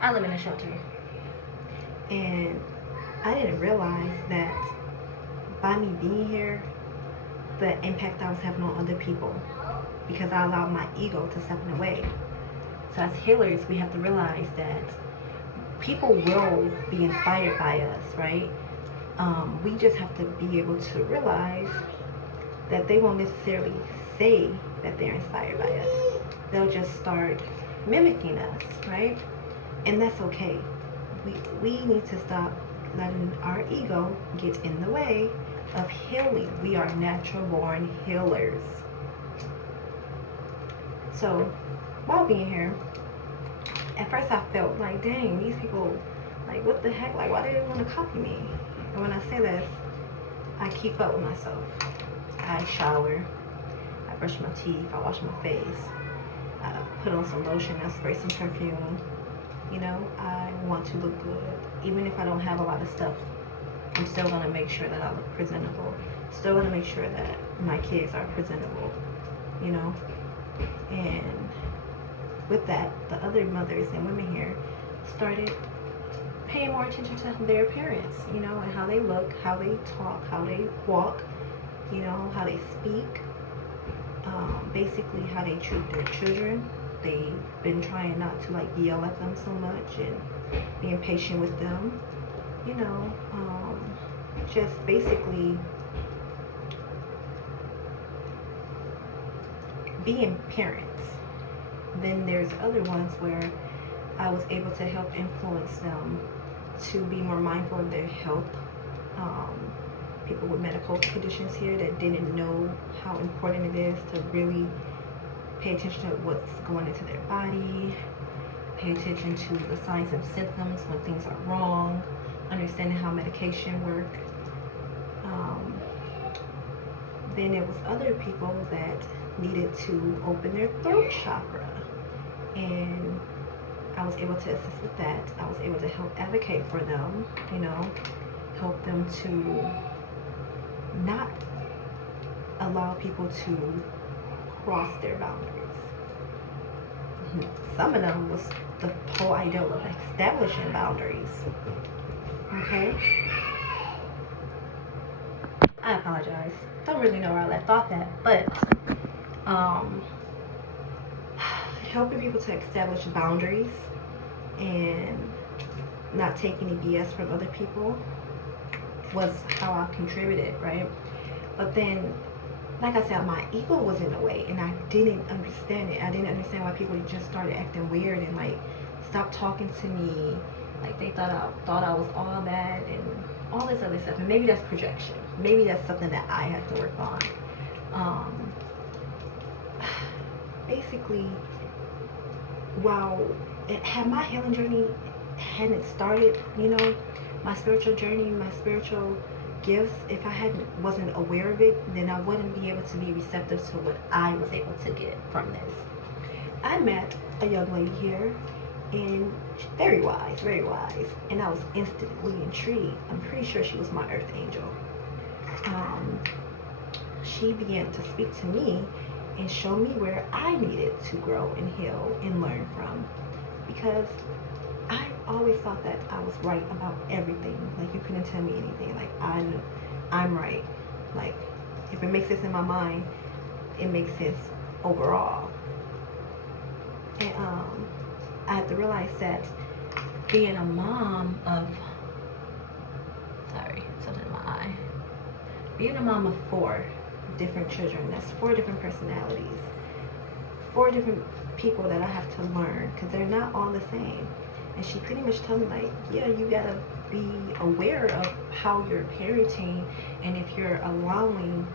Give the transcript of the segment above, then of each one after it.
I live in a shelter. And I didn't realize that by me being here, the impact I was having on other people, because I allowed my ego to step in the way. So as healers, we have to realize that people will be inspired by us, right? We just have to be able to realize that they won't necessarily say that they're inspired by us. They'll just start mimicking us, right? And that's okay. We need to stop letting our ego get in the way of healing. We are natural born healers. So while being here, at first I felt like, dang, these people, like, what the heck? Like, why do they want to copy me? And when I say this, I keep up with myself. I shower, I brush my teeth, I wash my face, I put on some lotion, I spray some perfume. You know, I want to look good. Even if I don't have a lot of stuff, I'm still going to make sure that I look presentable. Still going to make sure that my kids are presentable, you know. And with that, the other mothers and women here started paying more attention to their appearance, you know, and how they look, how they talk, how they walk, you know, how they speak, basically how they treat their children. They've been trying not to like yell at them so much and being patient with them, you know, just basically being parents. Then there's other ones where I was able to help influence them to be more mindful of their health. People with medical conditions here that didn't know how important it is to really pay attention to what's going into their body, pay attention to the signs and symptoms when things are wrong, understanding how medication work. Then there was other people that needed to open their throat chakra, and I was able to assist with that. I was able to help advocate for them, you know, help them to not allow people to cross their boundaries. Some of them was the whole idea of establishing boundaries. Okay? I apologize. Don't really know where I left off at, but helping people to establish boundaries and not take any BS from other people was how I contributed, right? But then, like I said, my ego was in the way, and I didn't understand it. I didn't understand why people just started acting weird and like stopped talking to me, like they thought I was all that and all this other stuff. And maybe that's projection. Maybe that's something that I have to work on. Basically, while my healing journey hadn't started, you know, my spiritual journey, my spiritual gifts, if I wasn't aware of it, then I wouldn't be able to be receptive to what I was able to get from this. I met a young lady here, and very wise, and I was instantly intrigued. I'm pretty sure she was my earth angel. She began to speak to me and show me where I needed to grow and heal and learn from, because I always thought that I was right about everything. Like, you couldn't tell me anything. Like, I'm right. Like, if it makes sense in my mind, it makes sense overall. And I had to realize that being a mom of, something in my eye. Being a mom of 4 different children, that's 4 different personalities, 4 different people that I have to learn, because they're not all the same. And she pretty much told me, like, yeah, you gotta be aware of how you're parenting, and if you're allowing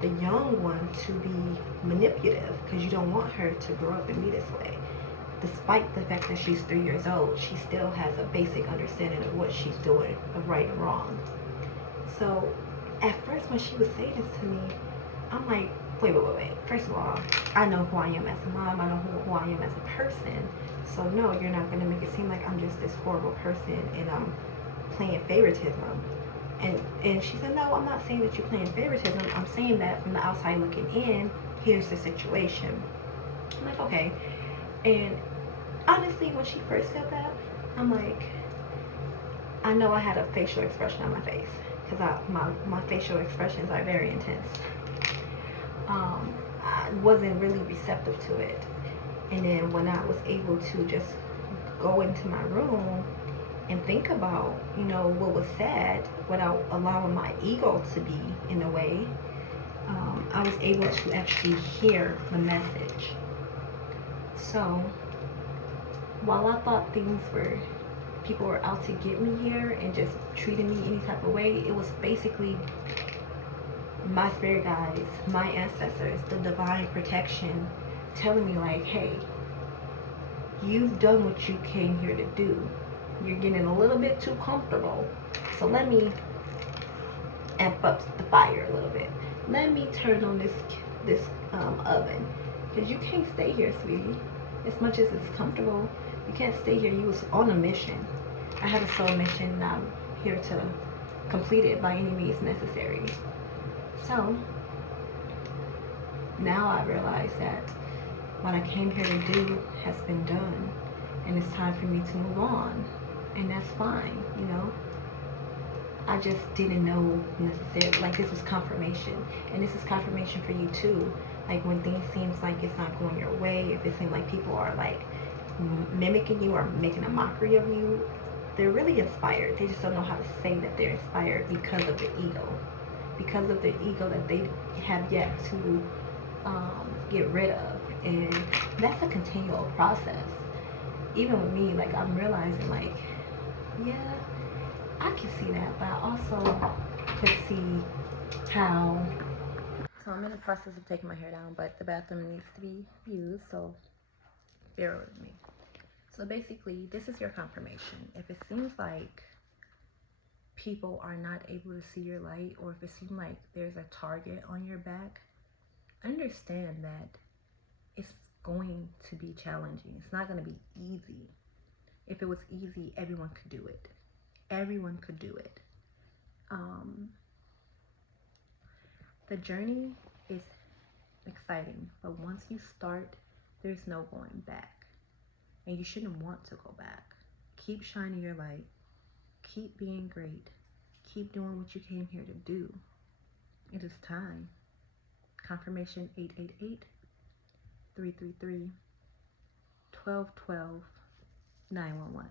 the young one to be manipulative, because you don't want her to grow up and be this way. Despite the fact that she's 3 years old, she still has a basic understanding of what she's doing, of right and wrong. So at first when she was saying this to me, I'm like, wait. First of all, I know who I am as a mom. I know who I am as a person. So no, you're not going to make it seem like I'm just this horrible person and I'm playing favoritism. And she said, no, I'm not saying that you're playing favoritism. I'm saying that from the outside looking in, here's the situation. I'm like, okay. And honestly, when she first said that, I'm like, I know I had a facial expression on my face because my facial expressions are very intense. I wasn't really receptive to it. And then when I was able to just go into my room and think about, what was said without allowing my ego to be in the way, I was able to actually hear the message. So while I thought people were out to get me here and just treating me any type of way, it was basically my spirit guides, my ancestors, the divine protection telling me like, hey, you've done what you came here to do. You're getting a little bit too comfortable. So let me amp up the fire a little bit. Let me turn on this oven. Because you can't stay here, sweetie. As much as it's comfortable, you can't stay here. You was on a mission. I have a soul mission and I'm here to complete it by any means necessary. So now I realize that what I came here to do has been done, and it's time for me to move on, and that's fine. I just didn't know necessarily, like, this was confirmation, and this is confirmation for you too. Like, when things seems like it's not going your way, if it seems like people are like mimicking you or making a mockery of you, they're really inspired. They just don't know how to say that they're inspired because of the ego that they have yet to get rid of. And that's a continual process. Even with me, like, I'm realizing, like, yeah, I can see that, but I also could see how. So I'm in the process of taking my hair down, but the bathroom needs to be used, so bear with me. So basically, this is your confirmation. If it seems like people are not able to see your light, or if it seems like there's a target on your back, understand that it's going to be challenging. It's not going to be easy. If it was easy, everyone could do it. Everyone could do it. The journey is exciting, but once you start, there's no going back. And you shouldn't want to go back. Keep shining your light. Keep being great. Keep doing what you came here to do. It is time. Confirmation 888 333 1212 911.